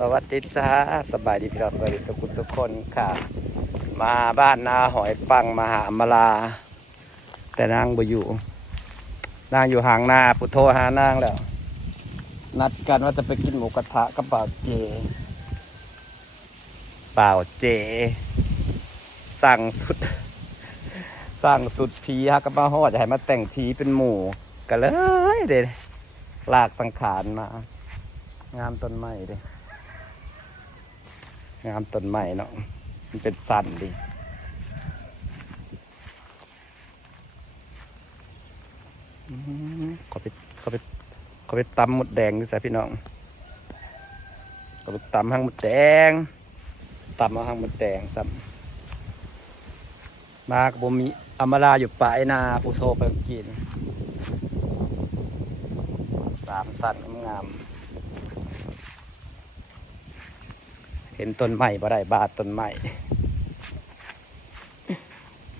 สวัสดีจ้าสบายดีพี่น้องสวัสดีทุกคนค่ะมาบ้านนาหอยปังมาหาอำมาลาแต่นางบ่อยู่นางอยู่ห่างนาพุทโธหานางแล้วนัดกันว่าจะไปกินหมูกระทะกับเปล่าเจสั่งสุดผีฮะกับมาฮอดจะให้มาแต่งผีเป็นหมูกันเลยเด็ดลากสังขารมางามต้นไม้เด้งามต้นไม้เนาะมันเป็นสันดิเขาไปตำหมดแดงดูสิพี่น้องเขาไปตำหางหมดแดงตำเอาหางหมดแดงตำมากับผมมีอำมาลาอยู่ปลายนาผู้โทรไปกิน3 สันงามเห็นต้นไม้บ่ได้บาดต้นไม้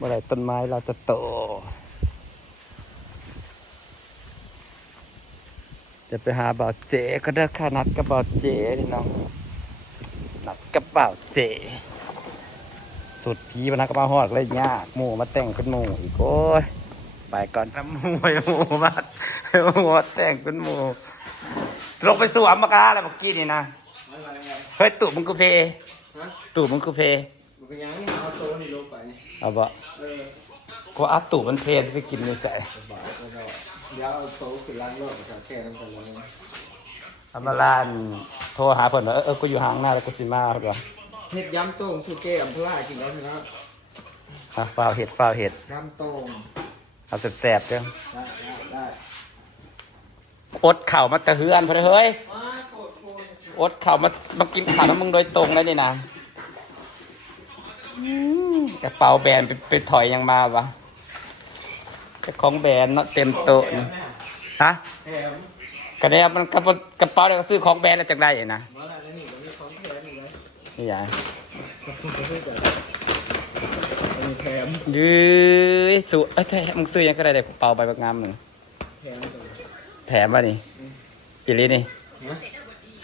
บ่ได้ต้นไม้เราจะโตจะไปหาบ่าวเจก็ได้ค่ะนัดกับบ่าวเจนี่น้องนัดกับบ่าวเจสุดพีมันนักก็มาฮอดเลยยากหมูมาแต่งเป็นหมูอีกโอ้ยไปก่อนทำหมูมาแต่งเป็นหมูลงไปสู่อัมมากาแล้วเมื่อกี้นี่นะเฮ้ยตู่มึงกูเพตู่มึงกูเพมันเป็นยังนี่เอาโต๊ะนี่ลงไปเอาบ่ก็อัดตู่มันเพไปกินนี่ใส่เดี๋ยวเอาโต๊ะขึ้นล้างรถกับแค่นั้นกันเลยอัมมาลานโทรหาเพิ่นว่ากูอยู่ห่างหน้าแล้วกูสิมาเพิ่นว่าเห็ดยำโต้งสูเกอำเภอกินได้ไหมครับเฝ้าเห็ดยำโต้งเอาแสบๆเด้อได้อดเข่ามาตะเฮือนเพิ่นเฮ้ยอดเข่ามากินข้าวน้ำมึงโดยตรงเลยนี่นะกระเป๋าแบรนด์ไปถอยยังมาวะเจ้าของแบรนด์เนาะเต็มโต๊ะนี่ฮะกระเดียมันกระเป๋าเดี๋ยวก็ซื้อของแบรนด์แล้วจากได้นะนี่ไงยื้อสุดแถมมึงซื้อยังก็ได้กระเป๋าใบบักงามหนึ่งแถมวะนี่อีลีนี่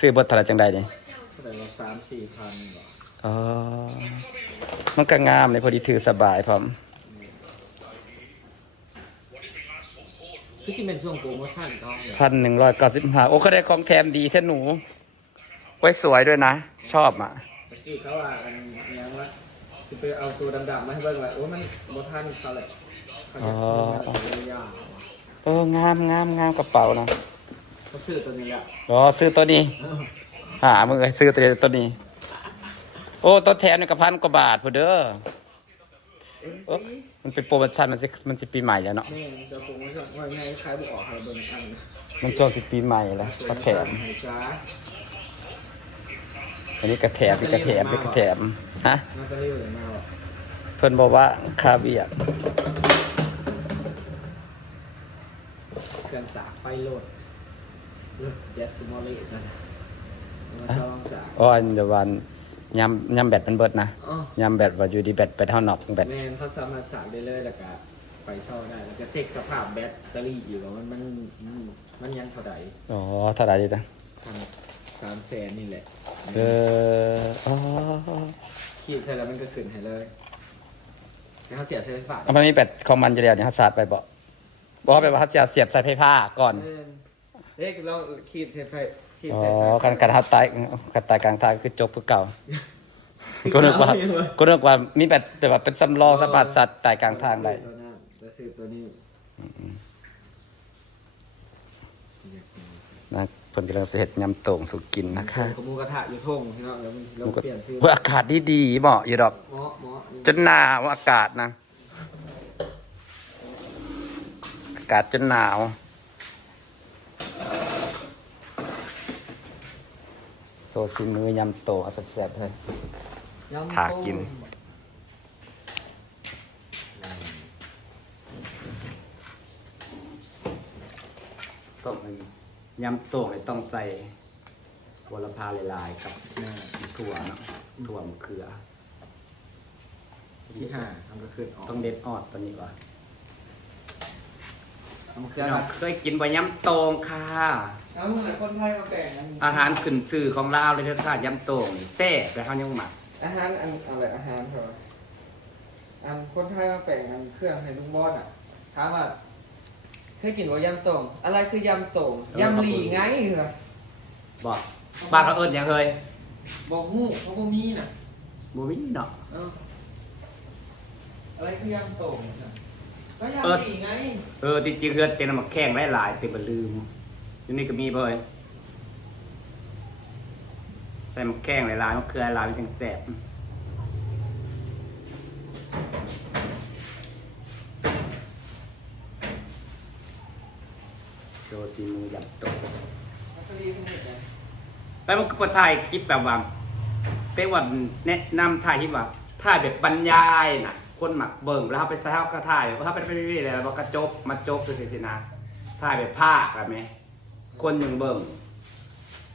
ซื้อบทถนัดจังได้นี่แต่ละ3-4 พันอ๋อมันก็งามเลยพอดีถือสบายพร้อมพี่ชิเป็นช่วงโปรโมชั่น1,195โอ้ก็ได้ของแถมดีแท้หนูไว้สวยด้วยนะชอบอ่ะเมื่อกี้เขาว่ากันยังว่าคือไปเอาตัวดำๆมาให้เบิ่งว่าโอ้มันโบทันเขาเลยงามกระเป๋านะเขาซื้อตัวนี้แหละซื้อตัวนี้มึงเคยซื้อตัวนี้โอ้ตัวแถมนี่ก็1,000 กว่าบาทพอเด้อมันเป็นโปรโมชั่นมันสิปีใหม่แล้วเนาะนี่จะโปรโมชั่นว่าไงขายบุกออกให้เบิ่งอันมันช่วงสิปีใหม่แล้วก็แถมอันนี้กระแถมฮะเพิ่นบอกว่าคาเวียร์เครื่องสากไฟโลดเจ็ตสมอลเลตนั่นอันเดวันยำแบตมันเบิดนะยำแบตว่าอยู่ดีแบตไปเท่านอกแบตแมนเขาสามารถสากได้เลยแล้วก็ไปเท่าได้แล้วก็เช็คสภาพแบตเตอรี่อยู่ว่ามันยังเท่าไหร่เท่าไหร่ดีจัง300,000นี่แหละขีดใช่แล้วมันก็ขึ้นให้เลยแล้วเขาเสียบสายไฟฟ้ามันมีแบตของมันอยู่แล้วเนี่ยเขาชาร์จไปบอกไปว่าเขาจะเสียบสายไฟฟ้าก่อนเราขีดสายไฟการหัดตายกลางทางคือจบคือเก่าก็นึกว่ามีแบตแต่ว่าเป็นสำรองสำหรับสัตว์ตายกลางทางได้ซื้อตัวนี้นะผลกำลังเสร็จยำโต่งสุกินนะคะหมูกระทะอยู่ทุ่งเนาะเราเปลี่ยนชื่ออากาศดีเหมาะอยู่ดอกจนหนาวอากาศนะอากาศจนหนาวโซซิมือยำโตเอาแซ่บเลยถากินต้องยำโตเลยต้องใส่บัวละพาลายๆกับถั่วเนาะถั่วมะเขือที่5ทำก็ขึ้นออกต้องเด็ดออดตัวนี้ก่อน เอาเครื่ พี่ อง น้องเคยกินบะยำโตงค่ะ เอาเหมือนคนไทยมาแบ่งกัน อาหารขึ้นชื่อของลาวเลยเด้อค่ะยำโตงแซ่บแต่เฮายังหมัก อาหารอันอะไรอาหารเหรออันคนไทยมาแบ่งอันเครื่องให้ลุงบอสอ่ะถามว่าเคยกินว่ายำโต่งอะไรคือยำโต่งยำหลีไงเหรอ บอกบ้านเราเอิ้นหยังเฮ้ย บอกงูเขาบ่มีน่ะ บ่มีเนาะ เอออะไรคือยำโต่งน่ะก็ยำหลีไง จริงๆเฮือนเต็มน้ำมักแข้งหลายๆเต็มบ่ลืมอยู่นี่ก็มีบ่เฮ้ยใส่มักแข้งหลายๆมะเขือหลายๆมันจังแซ่บโชว์ซีมือยำโตง มัสลีเป็นเห็ดไง แล้วมันก็ถ่ายคลิปแบบว่าเป็นว่าแนะนำถ่ายคลิปว่าถ่ายแบบบรรยายน่ะ คนหมักเบิ่งแล้วเขาไปใส่เขาก็ถ่ายเขาไปเรื่อยๆแล้วก็จบมาจบสินะถ่ายแบบภาคแบบไหมคนยังเบิ่ง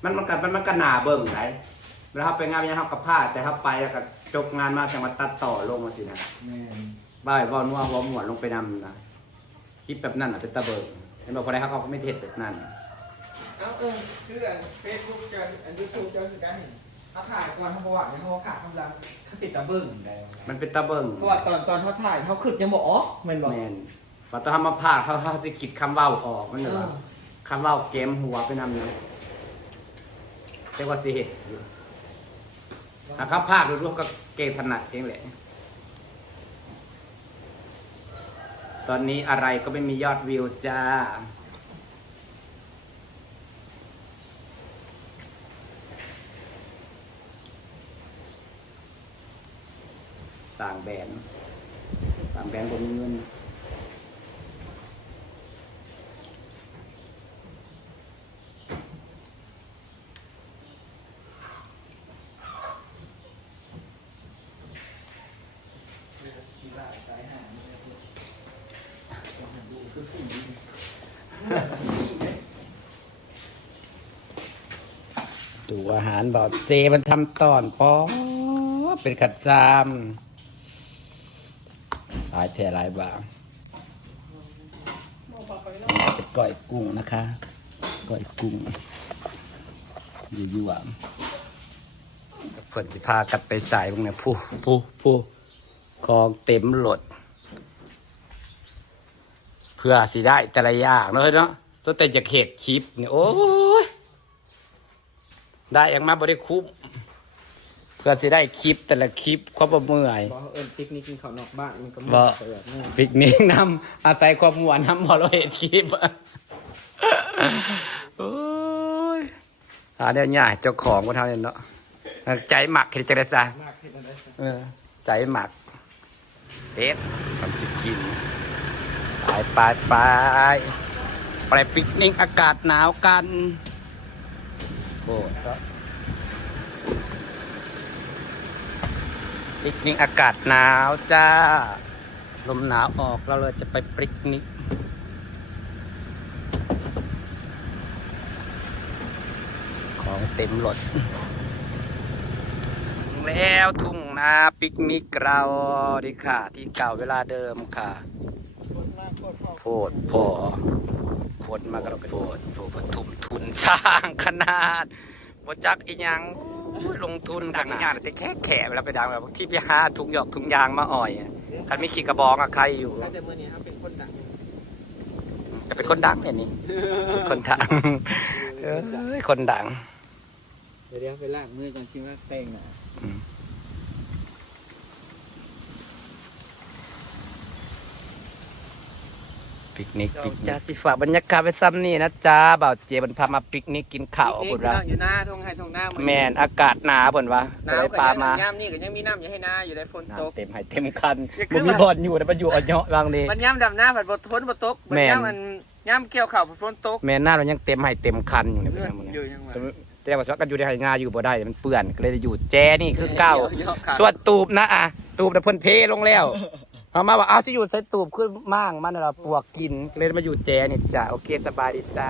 มันก็หนาเบิ่งไหนแล้วเขาไปงานยังเขากับภาคแต่เขาไปแล้วก็จบงานมาจังหวัดตัดต่อลงมาสินะ แม่น บ้ายบอลนัวหัวหมวนลงไปนำนะคลิปแบบนั้นอ่ะเป็นตะเบิ่งเห็นบอกคนใดเขาก็ไม่เท็ดแบบนั้น เอาคืออันเฟซบุ๊กเจออันยูทูบเจอคือกันเขาถ่ายก่อนเขาบอกว่าเขาขาดกำลังเขาติดตะเบิ้งได้ มันเป็นตะเบิ่ง เพราะว่าตอนเขาถ่ายเขาขึ้นยังบอกอ๋อแมันบอก แมนพอตอนทำมาภาคเขาสิคิดคำเว้าออกมันเหนือคำเว้าเกมหัวไปนำเนาะเรียกว่าสิเหตุอยู่นะครับภาคดูรูปก็เก่งถนัดเองแหละตอนนี้อะไรก็ไม่มียอดวิวจ้าสั่งแบนผมมีเงินดูอาหารบอกเจมันทำตอนป๊อเป็นขัดซามหลายแผ่หลายบางก้อยกุ้งนะคะก้อยกุ้งยั่วๆเพิ่นสิพากัดไปใส่พวกนี้ผู้ของเต็มรถเพื่อสิได้แต่ละอย่างเนาะเนาะสแต่จะเขตคลิปนี่โอ้ยได้อย่างมาบ่ได้คุ้มเพื่อสิได้คลิปแต่ละคลิปความบ่เมื่อย บอกปิกนิกกินข้าวนอกบ้านมันก็ บ่ เปิดแน่ ปิกนิกนำอาศัยความม่วนนำบ่เราเห็นคลิปโอ้ยหาเนี่ยเจ้าของบ่เท่านี้เนาะใจหมักเฮ็ดจังได๋ซะ มากขึ้นอะไรสัก ใจหมักเอ็ด30กินไปปิกนิกอากาศหนาวกันโอ้ครับปิกนิกอากาศหนาวจ้าลมหนาวออกเราเลยจะไปปิกนิกของเต็มรถแล้วทุ่งนาปิกนิกเราดีค่ะที่เก่าเวลาเดิมค่ะโพดพอคนมากระโดดทุ่มทุนสร้างขนาดบ่จักอีหยังลงทุนดังงานแต่แค่เวลาไปดังแบบที่ไปหาถุงหยอกถุงยางมาอ่อยคันมีขี่กระบองอะใครอยู่ น่าจะเมื่อนี้ครับเป็นคนดัง จะเป็นคนดังเนี่ยนี่เป็นคนดังคนดัง เดี๋ยวไปล้างมือก่อนชิมว่าแต่งนะ ปิกนิกจ้าสิฝากบรรยากาศไว้ซ้ำนี่นะจ้าบ่าวเจบันพามาปิกนิกกินข้าวบุญละ อยู่หน้าทงไห้ทงหน้า แมนอากาศหนาบุญวะ หนาว ได้ กับ ปลา ยัง มา ย่ำนี่ก็ยังมีน้ำอยู่ให้หน้าอยู่ได้ฝนตก น้ำเต็มให้เต็มคันมันมีบอลอยู่แต่มันอยู่อ่อนเนาะบางที มันย่ำดำหน้าผัดบดฝนบดตกมันย่ำมันย่ำเกี่ยวข่าวฝนตก แมนหน้าเรายังเต็มให้เต็มคันอยู่เนี่ย อยู่ยังไง แต่ว่าสวัสดิ์กันอยู่ในงานอยู่บ่ได้มันเปื้อนก็เลยอยู่แจนี่คือเก้าส่วนตูบนะตูบแต่เพิ่นเพลงแล้วเอามาว่าเอาสิอยู่ใส่ตูบขึ้นมั่างมันน่ะปวกกินเลยมาอยู่แจนี่จ้าโอเคสบายดีจ้า